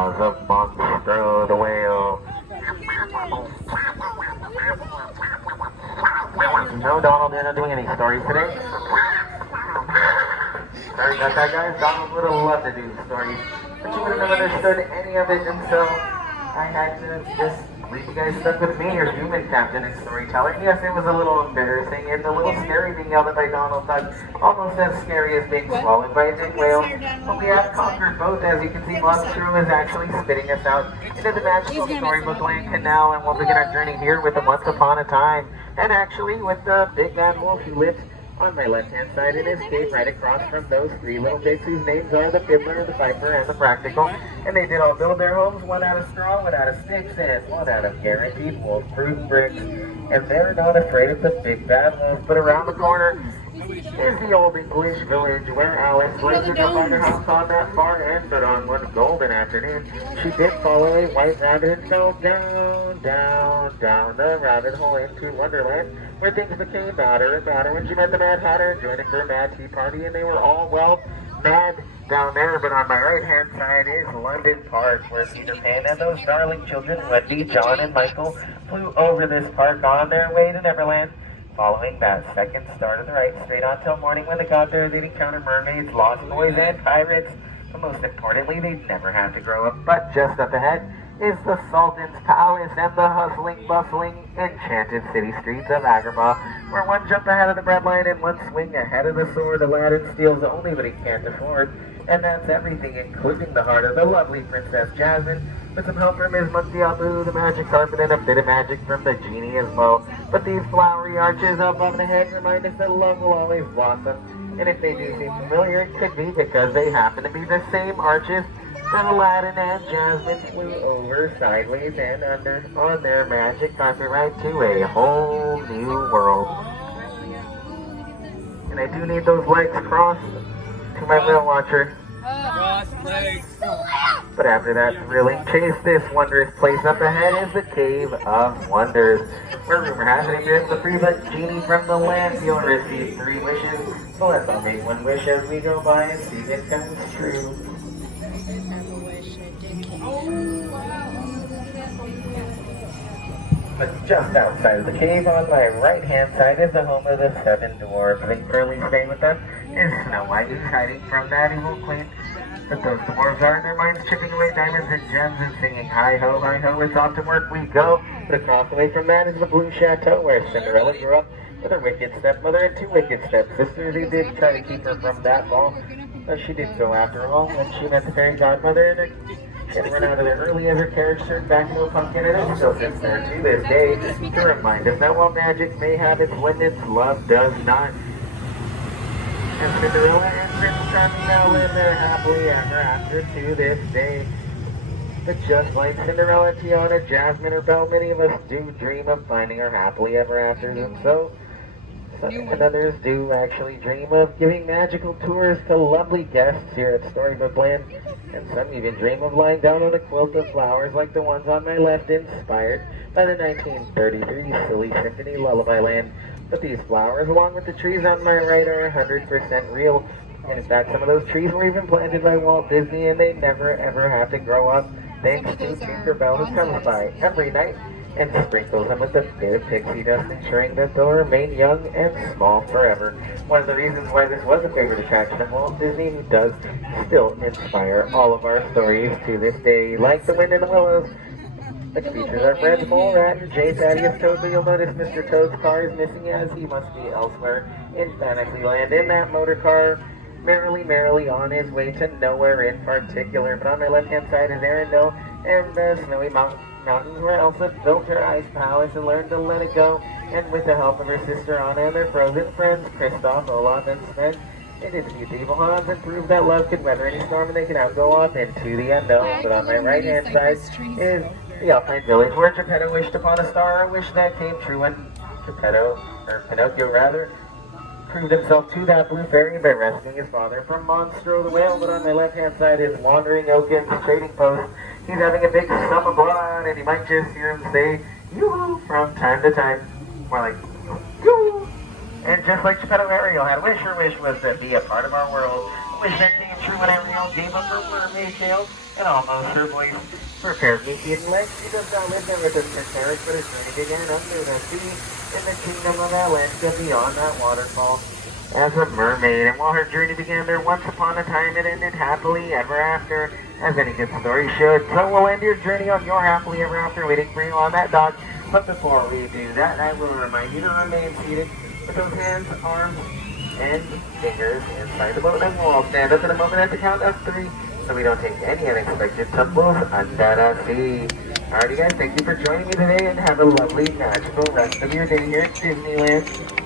of Monstro the whale. No, Donald, you're not doing any stories today. Sorry about that, guys. Donald would have loved to do stories, but you wouldn't have understood any of it, and so I had to just leave you guys stuck with me, your human captain and storyteller. Yes, it was a little embarrassing and a little scary being yelled at by Donald Duck, almost as scary as being swallowed by a big whale. But we have conquered both. As you can see, Monstro is actually spitting us out into the magical Storybookland canal, and we'll begin our journey here with the Once Upon a Time, and actually with the big bad wolf who lives on my left-hand side in his cave right across from those three little pigs whose names are the Fiddler, the Piper, and the Practical. And they did all build their homes, one out of straw, one out of sticks, and one out of guaranteed wolf-proof bricks. And they're not afraid of the big bad wolf. But around the corner is the old English village where Alice lives in her house on that far end. But on one golden afternoon, she did follow a white rabbit and fell down, down, down the rabbit hole into Wonderland, where things became madder and madder when she met the Mad Hatter and joined for a mad tea party, and they were all, well, mad down there. But on my right-hand side is London Park, where Peter Pan and those darling children, Wendy, John, and Michael, flew over this park on their way to Neverland. Following that second star to the right, straight on till morning when they got there, they'd encounter mermaids, lost boys, and pirates. But most importantly, they'd never have to grow up. But just up ahead is the Sultan's Palace and the hustling, bustling, enchanted city streets of Agrabah, where one jump ahead of the breadline and one swing ahead of the sword Aladdin steals only what he can't afford. And that's everything, including the heart of the lovely Princess Jasmine, with some help from Ms. Monkey Abu, the magic carpet, and a bit of magic from the genie as well. But these flowery arches above the head remind us that love will always blossom. And if they do seem familiar, it could be because they happen to be the same arches that Aladdin and Jasmine flew over sideways and under on their magic carpet right to a whole new world. And I do need those legs crossed to my whale watcher. But after that thrilling chase, this wondrous place up ahead is the Cave of Wonders, where rumor has it if you're the free but genie from the lamp, you'll receive 3 wishes. So let's all make one wish as we go by and see if it comes true. But just outside of the cave, on my right-hand side, is the home of the 7 dwarves. They currently stay with them is Snow White, who's hiding from that evil queen. But those dwarves are in their minds chipping away diamonds and gems and singing, hi-ho, it's off to work we go. But across the way from that is the Blue Chateau, where Cinderella grew up with her wicked stepmother and 2 wicked stepsisters who did try to keep her from that ball. But she did so after all when she met the fairy godmother, and she had run out of there early as her carriage turned back into a pumpkin, and it still sits there to this day to remind us that while magic may have its limits, love does not. And Cinderella and Prince Charming now live there happily ever after to this day. But just like Cinderella, Tiana, Jasmine, or Belle, many of us do dream of finding our happily ever afters, and so some and others do actually dream of giving magical tours to lovely guests here at Storybookland, and some even dream of lying down on a quilt of flowers like the ones on my left, inspired by the 1933 Silly Symphony Lullaby Land. But these flowers, along with the trees on my right, are 100% real. And in fact, some of those trees were even planted by Walt Disney, and they never ever have to grow up, thanks to Tinkerbell, who comes by every night and sprinkles them with a bit of pixie dust, ensuring that they'll remain young and small forever. One of the reasons why this was a favorite attraction of Walt Disney, who does still inspire all of our stories to this day, like The Wind in the Willows, which features our friends Mole Rat and Jay Thaddeus Toad. But you'll notice Mr. Toad's car is missing, as he must be elsewhere in Fantasyland in that motor car, merrily on his way to nowhere in particular. But on my left-hand side is Arendelle and the snowy mountains where Elsa built her ice palace and learned to let it go. And with the help of her sister Anna and their frozen friends, Kristoff, Olaf, and Sven, they did defeat the evil Hans and prove that love could weather any storm and they can now go off into the unknown. But on my right-hand side is the Alpine Village, where Geppetto wished upon a star, a wish that came true when Pinocchio rather, proved himself to that blue fairy by rescuing his father from Monstro the whale. But on my left-hand side is Wandering Oaken's trading post. He's having a big sum of blood, and you might just hear him say, yoo-hoo, from time to time. More like, yoo-hoo. And just like Geppetto Ariel had a wish, her wish was to be a part of our world. A wish that came true when Ariel gave up her mermaid tail and almost her voice. Prepared me feet and legs, she does not live there with us for Paris, but her journey began under the sea in the kingdom of Atlantica beyond that waterfall. As a mermaid, and while her journey began there once upon a time, it ended happily ever after, as any good story should. So we'll end your journey on your happily ever after, waiting for you on that dock. But before we do that, I will remind you to remain seated with those hands, arms, and fingers inside the boat, and we'll all stand up in a moment at the count of 3, so we don't take any unexpected tumbles under the sea. Alrighty guys, thank you for joining me today, and have a lovely, magical rest of your day here at Disneyland.